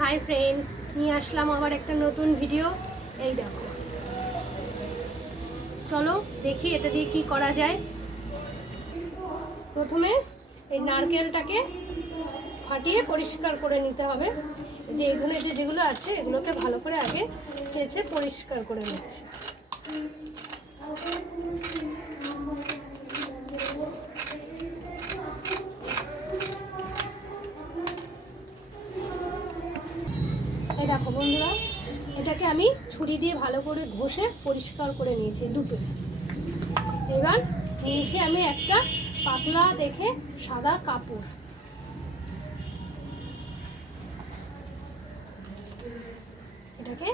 Hi friends, নিয়ে আসলাম আবার একটা নতুন ভিডিও। এই দেখো, চলো দেখি এটা দিয়ে কি করা যায়। প্রথমে এই নারকেলটাকে ফাটিয়ে পরিষ্কার করে নিতে হবে। যে এখানে যেগুলো আছে এগুলোকে ভালো করে আগে চেঁচে পরিষ্কার করে নিচ্ছি। এই দেখো বন্ধুরা, এটাকে আমি ছুরি দিয়ে ভালো করে ঘষে পরিষ্কার করে নিয়েছি দুটো। এবার নিয়েছি আমি একটা পাতলা দেখে সাদা কাপড়। এটাকে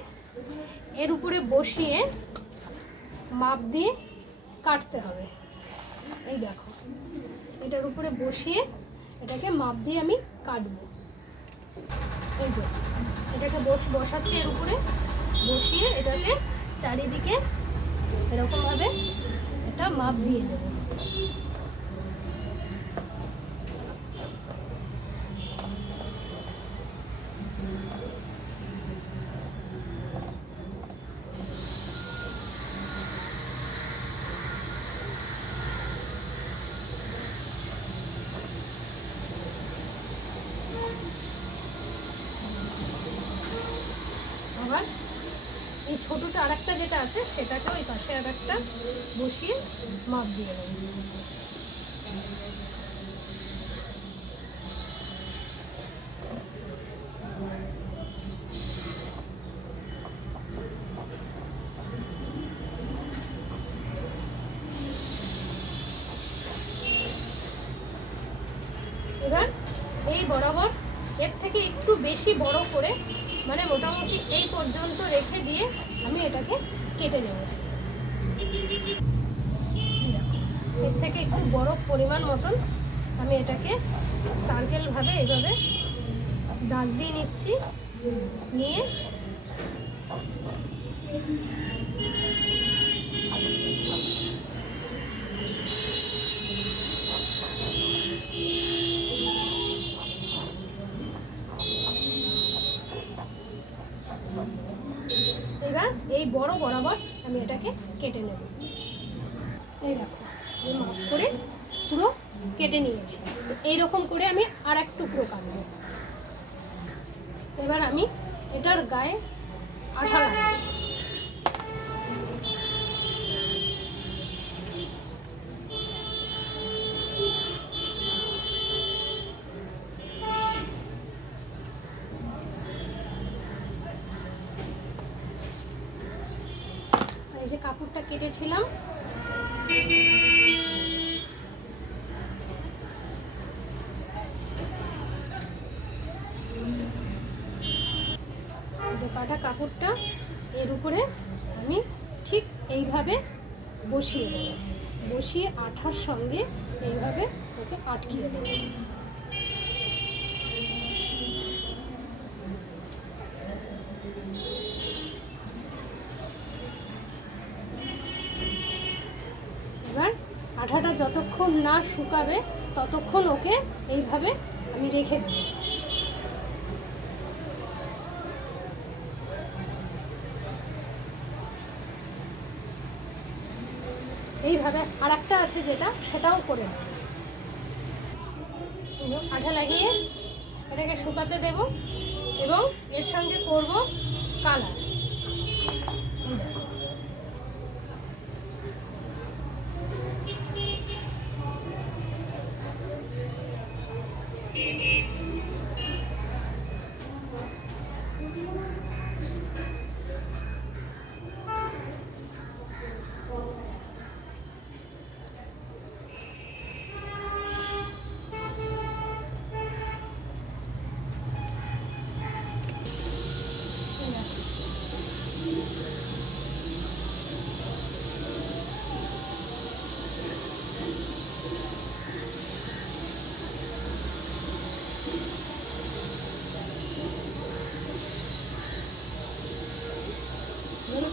এর উপরে বসিয়ে মাপ দিয়ে কাটতে হবে। এই দেখো, এটার উপরে বসিয়ে এটাকে মাপ দিয়ে আমি কাটবো। এই যে এটাকে বসাচ্ছি, এর উপরে বসিয়ে এটাকে চারিদিকে এরকমভাবে এটা মাপ দিয়ে দেবো। আবার এই ছোটোটা আর একটা যেটা আছে সেটাকে ওই পাশে আর একটা বসিয়ে মাপ দিয়ে দেবো। এবার এই বরাবর এর থেকে একটু বেশি বড় করে, মানে মোটামুটি এই পর্যন্ত রেখে দিয়ে আমি এটাকে কেটে নেব। এর থেকে একটু বড় পরিমাণ মতন আমি এটাকে সার্কেলভাবে এইভাবে দাগ দিয়ে নিচ্ছি। নিয়ে এবার এই বড় বরাবর আমি এটাকে কেটে নেব। এই দেখো, এই মাপ করে পুরো কেটে নিয়েছি। এইরকম করে আমি আর এক টুকরো কাটবো। এবার আমি এটার গায়ে আঠা লাগাবো। এই যে কাপড়টা কেটেছিলাম, যে কাটা কাপড়টা এর উপরে আমি ঠিক এইভাবে বসিয়ে দেবো। বসিয়ে আঠার সঙ্গে এইভাবে ওকে আটকিয়ে দেবো। এবার আঠাটা যতক্ষণ না শুকাবে ততক্ষণ ওকে এইভাবে আমি রেখে দেব। এইভাবে আর একটা আছে যেটা, সেটাও করে নেব। আঠা লাগিয়ে এটাকে শুকাতে দেব এবং এর সঙ্গে করব কালার।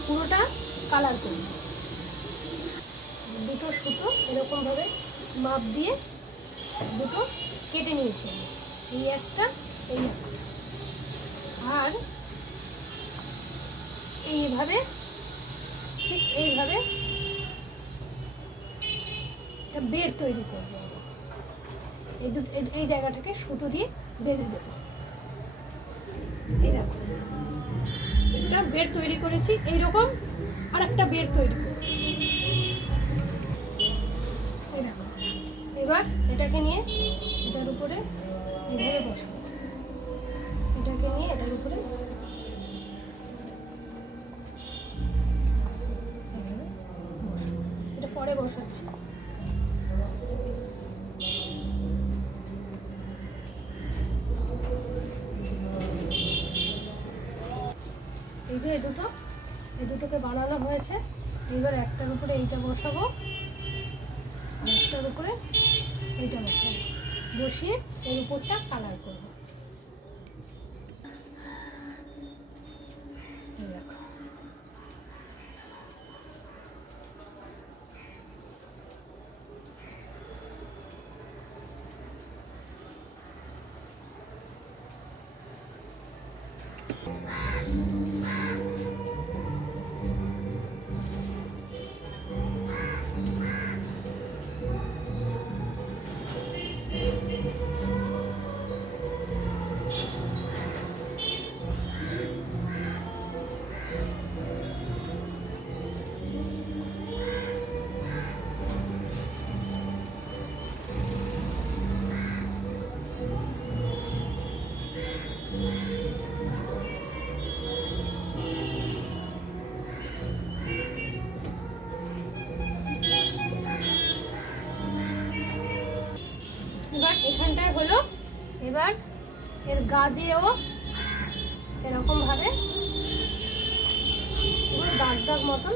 পুরোটা কালার করব। দুটো সুতো এরকমভাবে মাপ দিয়ে দুটো কেটে নিয়েছি। এই একটা, এই একটা। এবার এইভাবে, ঠিক এইভাবে একটা বেড় তৈরি করবো। এই জায়গাটাকে সুতো দিয়ে বেঁধে দেবো। এই দেখো একটা বেড় তৈরি করেছি, এইরকম আর একটা বেড় তৈরি করবো। এই দেখো, এবার এটাকে নিয়ে এটার উপরে এইভাবে বসাবো, এটাকে নিয়ে এটার উপরে বসাবো। এটা পরে বসাচ্ছি। এই যে এই দুটোকে বানানো হয়েছে। এবার একটার উপরে এইটা বসাবো আর একটার উপরে এইটা বসাবো, বসিয়ে এর উপরটা কালার করবো। এবার এখানটায় হলো, এবার এর গা দিয়েও এরকম ভাবে দাগ দাগ মতন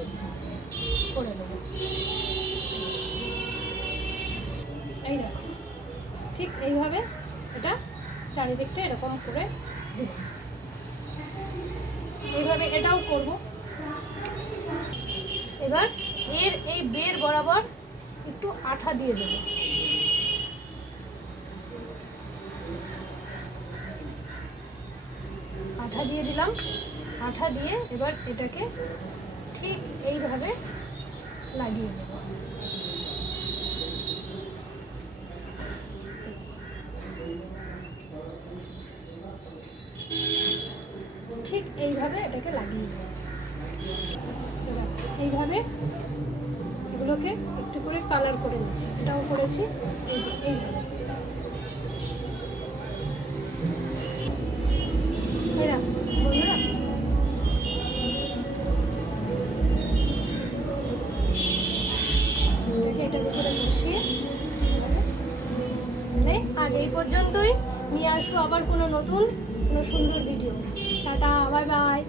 করে দেবো। এই দেখো, ঠিক এইভাবে এটা চারিদিকটা এরকম করে দেব। এইভাবে এটাও করব। এবার এর এই বের বরাবর একটু আঠা দিয়ে দেবো। আঠা দিয়ে দিলাম। আঠা দিয়ে এবার এটাকে ঠিক এইভাবে লাগিয়ে দেব। ঠিক এইভাবে এটাকে লাগিয়ে দেব। এইভাবে এগুলোকে একটু করে কালার করে নিচ্ছি। এটাও করেছি, এই যে এইভাবে। বন্ধুরা, এটার উপরে বসিয়ে আজ এই পর্যন্তই। নিয়ে আসবো আবার কোনো নতুন কোনো সুন্দর ভিডিও। Tata, bye bye.